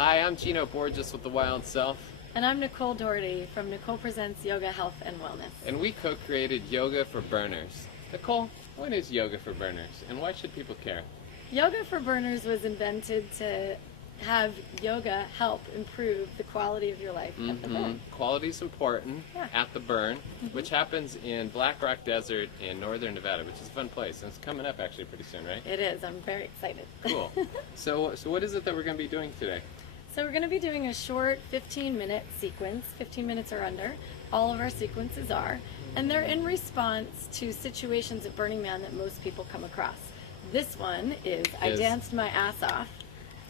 Hi, I'm Gino Borges with The Wild Self, And I'm Nicole Doherty from NicolePresents Yoga, Health, and Wellness. and we co-created Yoga for Burners. Nicole, what is Yoga for Burners, and why should people care? Yoga for Burners was invented to have yoga help improve the quality of your life at the burn. Quality is important Yeah. at the burn, which happens in Black Rock Desert in northern Nevada, which is a fun place, and it's coming up actually pretty soon, right? It is. I'm very excited. Cool. So what is it that we're going to be doing today? So we're going to be doing a short 15-minute sequence, 15 minutes or under. All of our sequences are. And they're in response to situations at Burning Man that most people come across. This one is I danced my ass off.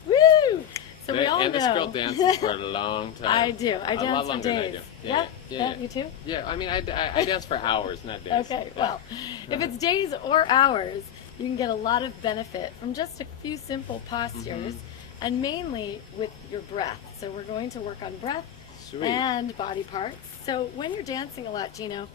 Woo! So we all and know. this girl dances for a long time. I do. I a dance lot for longer days. than I do. Yeah. Yeah. You too? Yeah, I mean, I dance for hours, not days. Okay, well, if it's days or hours, you can get a lot of benefit from just a few simple postures, and mainly with your breath. So we're going to work on breath Sweet. and body parts. So when you're dancing a lot, Gino,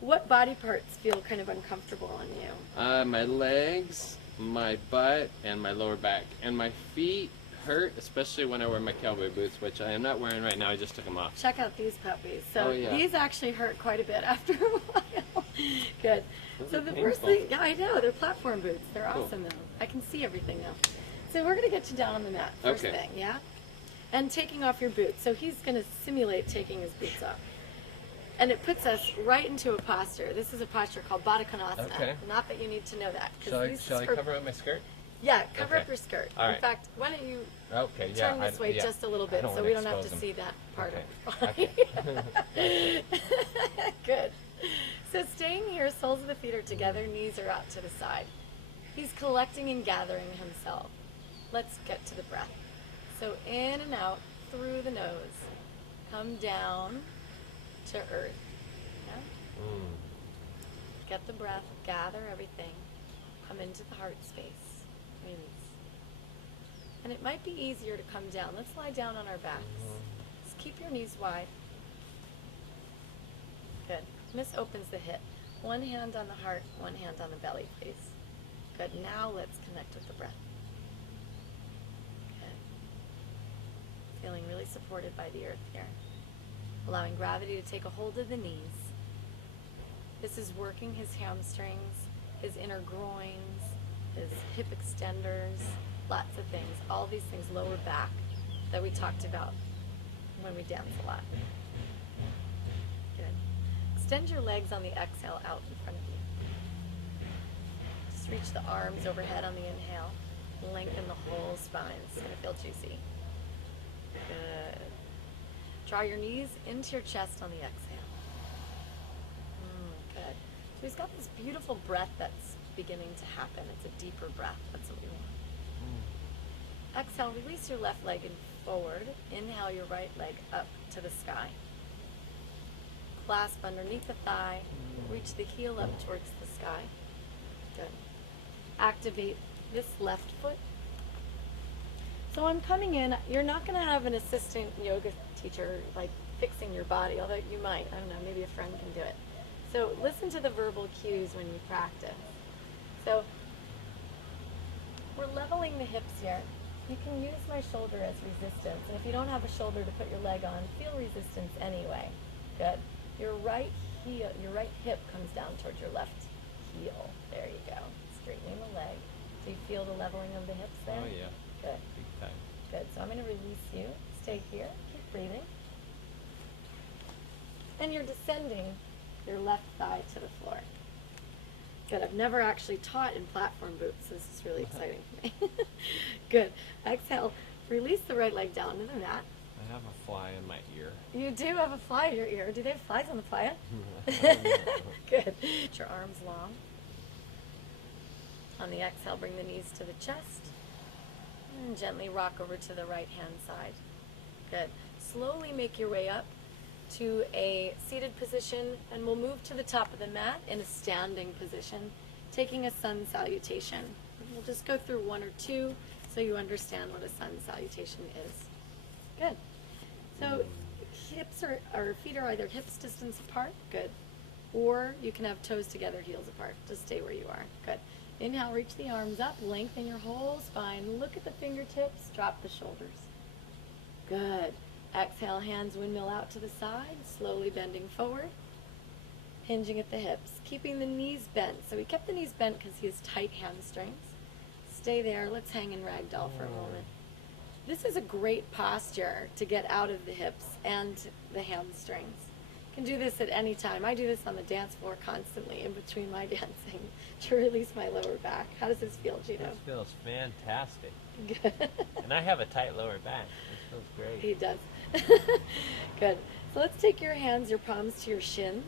what body parts feel kind of uncomfortable on you? My legs, my butt, and my lower back. And my feet hurt, especially when I wear my cowboy boots, which I am not wearing right now. I just took them off. Check out these puppies. So Oh, yeah. these actually hurt quite a bit after a while. Good. Those So are the first painful. thing, yeah, I know, they're platform boots. They're Cool. awesome though. I can see everything now. So we're gonna get you down on the mat first Okay. thing, yeah? And taking off your boots. So he's gonna simulate taking his boots off. And it puts us right into a posture. This is a posture called Baddha Konasana. Okay. Not that you need to know that. 'cause Shall this I is for- cover up my skirt? Yeah, cover Okay. up your skirt. All In right. fact, why don't you Okay, yeah. turn this way yeah. just a little I bit don't so wanna we don't have to expose see them. that part Okay. of it. Good. So staying here, soles of the feet are together, knees are out to the side. He's collecting and gathering himself. Let's get to the breath. So in and out through the nose. Come down to earth. Yeah? Get the breath, gather everything. Come into the heart space. Release. And it might be easier to come down. Let's lie down on our backs. Just keep your knees wide. Good. Miss opens the hip. One hand on the heart, one hand on the belly, please. Good. Now let's connect with the breath. Good. Feeling really supported by the earth here. Allowing gravity to take a hold of the knees. This is working his hamstrings, his inner groins, his hip extenders, lots of things. All these things, lower back, that we talked about when we dance a lot. Good. Extend your legs on the exhale out in front of you. Just reach the arms overhead on the inhale. Lengthen the whole spine. It's going to feel juicy. Good. Draw your knees into your chest on the exhale. Good. So he's got this beautiful breath that's beginning to happen. It's a deeper breath. That's what we want. Exhale, release your left leg and forward. Inhale your right leg up to the sky. Clasp underneath the thigh. Reach the heel up towards the sky. Good. Activate this left foot. So I'm coming in. You're not going to have an assistant yoga teacher like fixing your body, although you might. I don't know, maybe a friend can do it. So listen to the verbal cues when you practice. So we're leveling the hips here. You can use my shoulder as resistance. And if you don't have a shoulder to put your leg on, feel resistance anyway. Good. Your right heel, your right hip comes down towards your left heel. There you go. Straightening the leg. Do you feel the leveling of the hips there? Oh, yeah. Good. Big time. Good. So I'm going to release you. Stay here. Keep breathing. And you're descending your left thigh to the floor. Good. I've never actually taught in platform boots. So this is really exciting for me. Good. Exhale. Release the right leg down to the mat. I have a fly in my ear. You do have a fly in your ear. Do they have flies on the playa? Good. Get your arms long. On the exhale, bring the knees to the chest. And gently rock over to the right hand side. Good. Slowly make your way up to a seated position, and we'll move to the top of the mat in a standing position, taking a sun salutation. We'll just go through one or two so you understand what a sun salutation is. Good. So hips or feet are either hips distance apart, good, or you can have toes together, heels apart. Just stay where you are. Good. Inhale, reach the arms up, lengthen your whole spine. Look at the fingertips, drop the shoulders. Good. Exhale, hands windmill out to the side, slowly bending forward, hinging at the hips, keeping the knees bent. So we kept the knees bent because he has tight hamstrings. Stay there. Let's hang in ragdoll for a moment. This is a great posture to get out of the hips and the hamstrings. You can do this at any time. I do this on the dance floor constantly in between my dancing to release my lower back. How does this feel, Gino? This feels fantastic. Good. And I have a tight lower back. This feels great. He does. Good. So let's take your hands, your palms to your shins.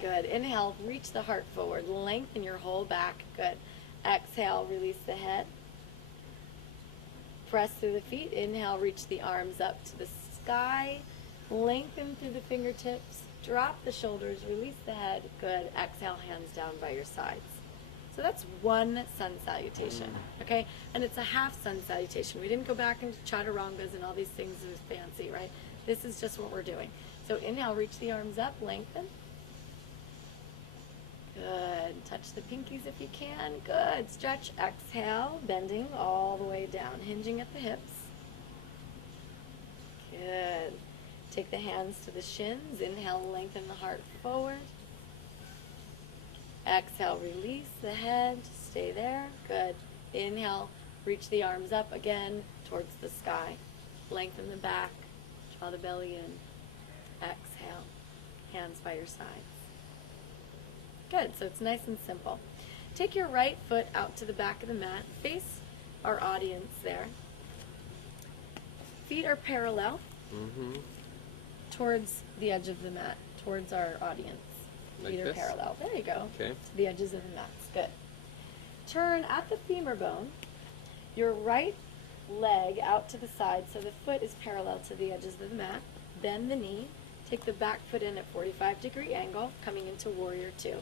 Good. Inhale, reach the heart forward. Lengthen your whole back. Good. Exhale, release the head. Press through the feet. Inhale, reach the arms up to the sky. Lengthen through the fingertips. Drop the shoulders. Release the head. Good. Exhale, hands down by your sides. So that's one sun salutation, okay? And it's a half sun salutation. We didn't go back into chaturangas and all these things that are fancy, right? This is just what we're doing. So inhale, reach the arms up, lengthen. Good. Touch the pinkies if you can. Good. Stretch. Exhale, bending all the way down, hinging at the hips. Good. Take the hands to the shins. Inhale, lengthen the heart forward. Exhale, release the head. Stay there. Good. Inhale, reach the arms up again towards the sky. Lengthen the back. Draw the belly in. Exhale. Hands by your sides. Good. So it's nice and simple. Take your right foot out to the back of the mat. Face our audience there. Feet are parallel towards the edge of the mat, towards our audience. Like Feet are this? parallel. There you go. Okay. To the edges of the mats. Good. Turn at the femur bone, your right leg out to the side so the foot is parallel to the edges of the mat. Bend the knee. Take the back foot in at 45-degree angle, coming into warrior two.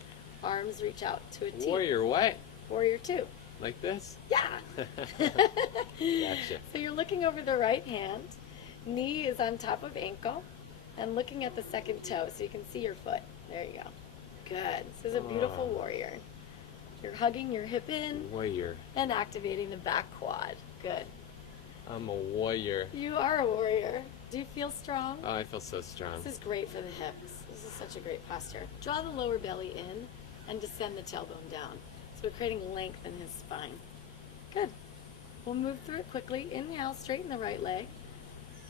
Arms reach out to a T. Warrior what? Warrior two. Like this? Yeah. Gotcha. So you're looking over the right hand. Knee is on top of ankle and looking at the second toe so you can see your foot. There you go. Good. This is a beautiful warrior. You're hugging your hip in Warrior. and activating the back quad. Good. I'm a warrior. You are a warrior. Do you feel strong? Oh, I feel so strong. This is great for the hips. This is such a great posture. Draw the lower belly in and descend the tailbone down. So we're creating length in his spine. Good. We'll move through it quickly. Inhale, straighten the right leg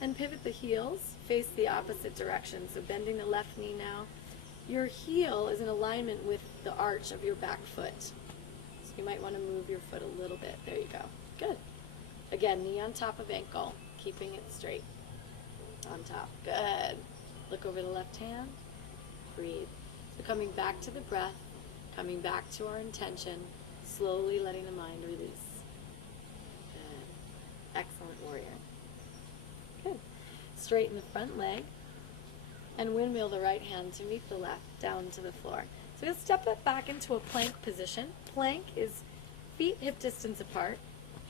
and pivot the heels. Face the opposite direction. So bending the left knee now. Your heel is in alignment with the arch of your back foot. So you might want to move your foot a little bit. There you go. Good. Again, knee on top of ankle, keeping it straight. On top. Good. Look over the left hand. Breathe. So coming back to the breath, coming back to our intention, slowly letting the mind release. Good. Excellent, warrior. Good. Straighten the front leg and windmill the right hand to meet the left down to the floor. So you'll step it back into a plank position. Plank is feet hip distance apart,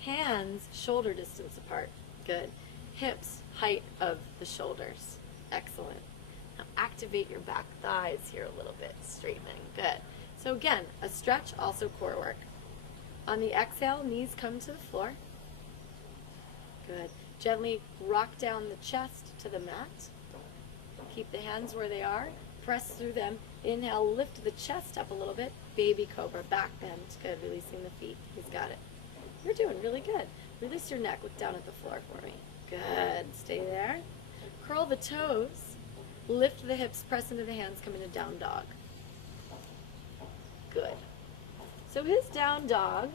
hands shoulder distance apart. Good. Hips height of the shoulders. Excellent. Now activate your back thighs here a little bit, straightening. Good. So again, a stretch, also core work. On the exhale, knees come to the floor. Good. Gently rock down the chest to the mat. Keep the hands where they are. Press through them. Inhale, lift the chest up a little bit. Baby cobra, back bend. Good. Releasing the feet. He's got it. You're doing really good. Release your neck. Look down at the floor for me. Good. Stay there. Curl the toes. Lift the hips. Press into the hands. Come into down dog. Good. So his down dog,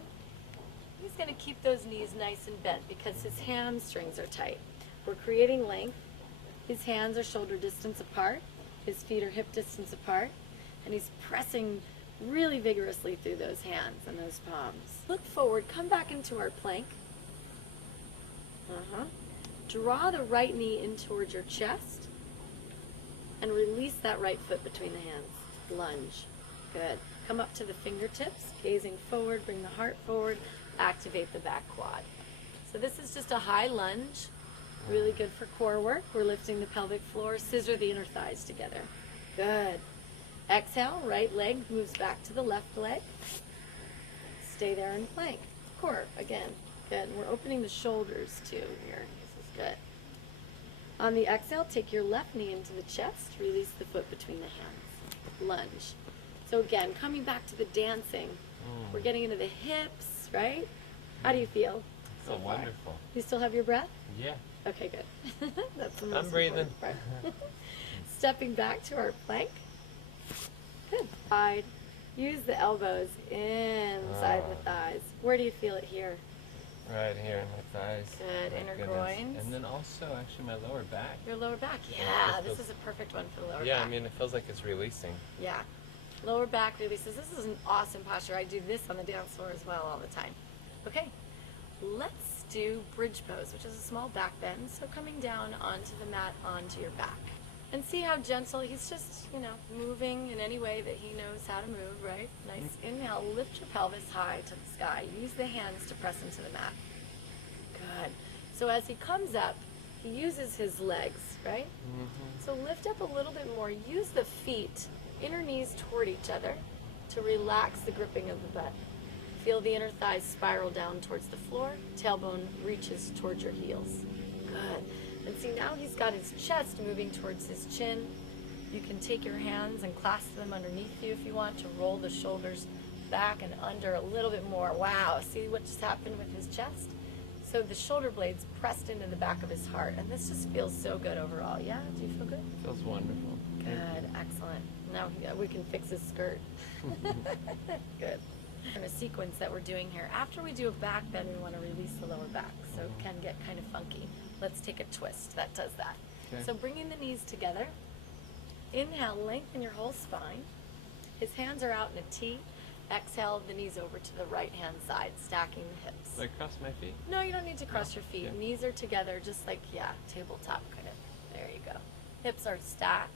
he's going to keep those knees nice and bent because his hamstrings are tight. We're creating length. His hands are shoulder distance apart. His feet are hip distance apart. And he's pressing really vigorously through those hands and those palms. Look forward. Come back into our plank. Draw the right knee in towards your chest. And release that right foot between the hands. Lunge. Good. Come up to the fingertips. Gazing forward. Bring the heart forward. Activate the back quad. So this is just a high lunge. Really good for core work. We're lifting the pelvic floor. Scissor the inner thighs together. Good. Exhale, right leg moves back to the left leg. Stay there in plank. Core, again. Good. And we're opening the shoulders too here. This is good. On the exhale, take your left knee into the chest, release the foot between the hands. Lunge. So again, coming back to the dancing, we're getting into the hips, right? How do you feel? So wonderful. You still have your breath? Yeah. Okay, good. That's the most I'm breathing. important part. Stepping back to our plank. Good. Side. Use the elbows inside the thighs. Where do you feel it here? Right here in my thighs. Good. My Inner goodness. groins. And then also actually my lower back. Your lower back. Yeah, this is a perfect one for the lower back. Yeah, I mean it feels like it's releasing. Yeah. Lower back releases. This is an awesome posture. I do this on the dance floor as well all the time. Okay. Let's do bridge pose, which is a small back bend. So coming down onto the mat, onto your back. And see how gentle, he's just, moving in any way that he knows how to move, right? Nice inhale, lift your pelvis high to the sky. Use the hands to press into the mat. Good. So as he comes up, he uses his legs, right? So lift up a little bit more. Use the feet, inner knees toward each other to relax the gripping of the butt. Feel the inner thighs spiral down towards the floor. Tailbone reaches towards your heels. Good. And see, now he's got his chest moving towards his chin. You can take your hands and clasp them underneath you if you want to roll the shoulders back and under a little bit more. Wow, see what just happened with his chest? So the shoulder blades pressed into the back of his heart, and this just feels so good overall. Yeah, do you feel good? Feels wonderful. Good, excellent. Now we can fix his skirt. Good. And a sequence that we're doing here. After we do a back bend, we want to release the lower back, so it can get kind of funky. Let's take a twist that does that. Okay. So bringing the knees together. Inhale, lengthen your whole spine. His hands are out in a T. Exhale, the knees over to the right-hand side, stacking the hips. Do I cross my feet? No, you don't need to cross your feet. Okay. Knees are together, just like, tabletop kind of. There you go. Hips are stacked.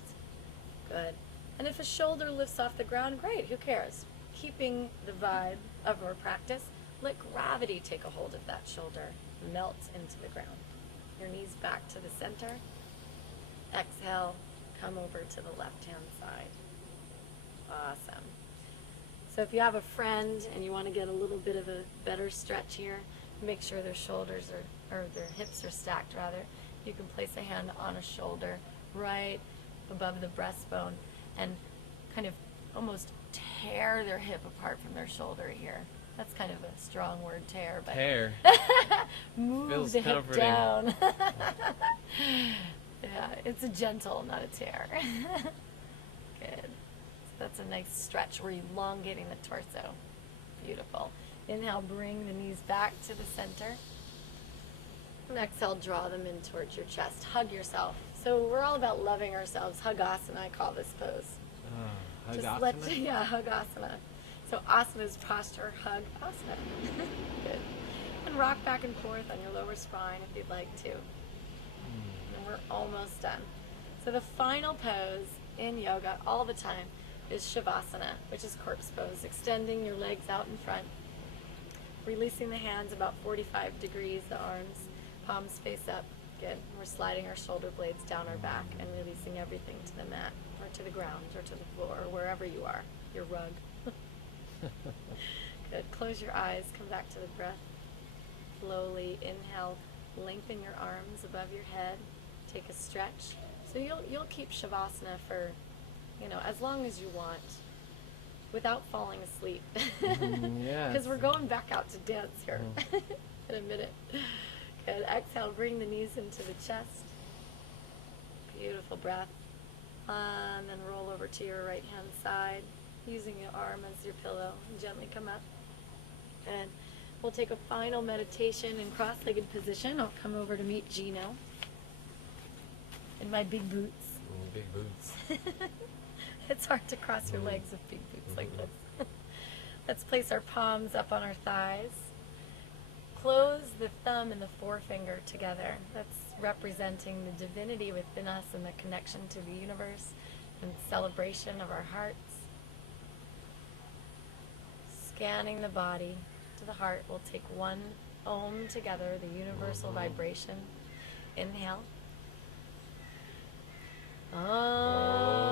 Good. And if a shoulder lifts off the ground, great. Who cares? Keeping the vibe of our practice, let gravity take a hold of that shoulder. Melt into the ground. Your knees back to the center. Exhale, come over to the left-hand side. Awesome. So if you have a friend and you want to get a little bit of a better stretch here, make sure their shoulders or their hips are stacked rather. You can place a hand on a shoulder right above the breastbone and kind of almost tear their hip apart from their shoulder here. That's kind of a strong word, tear, but Hair. move Feels the hip comforting. down. Yeah, it's a gentle, not a tear. Good. So that's a nice stretch. We're elongating the torso. Beautiful. Inhale, bring the knees back to the center. And exhale, draw them in towards your chest. Hug yourself. So we're all about loving ourselves. Hugasana, I call this pose. Hugasana? Hugasana. So asana is posture, hug, asana. Good. And rock back and forth on your lower spine if you'd like to. And we're almost done. So the final pose in yoga all the time is Shavasana, which is corpse pose, extending your legs out in front, releasing the hands about 45 degrees, the arms, palms face up. Good. We're sliding our shoulder blades down our back and releasing everything to the mat or to the ground or to the floor or wherever you are, your rug. Good. Close your eyes, come back to the breath. Slowly inhale, lengthen your arms above your head, take a stretch. So you'll keep Shavasana for, as long as you want, without falling asleep. Yeah. Because we're going back out to dance here in a minute. Good. Exhale, bring the knees into the chest. Beautiful breath. And then roll over to your right hand side, using your arm as your pillow, and gently come up. And we'll take a final meditation in cross-legged position. I'll come over to meet Gino in my big boots. Big boots. It's hard to cross your legs with big boots like this. Let's place our palms up on our thighs. Close the thumb and the forefinger together. That's representing the divinity within us and the connection to the universe and celebration of our hearts. Scanning the body to the heart, we'll take one Om together, the universal vibration. Inhale. Om.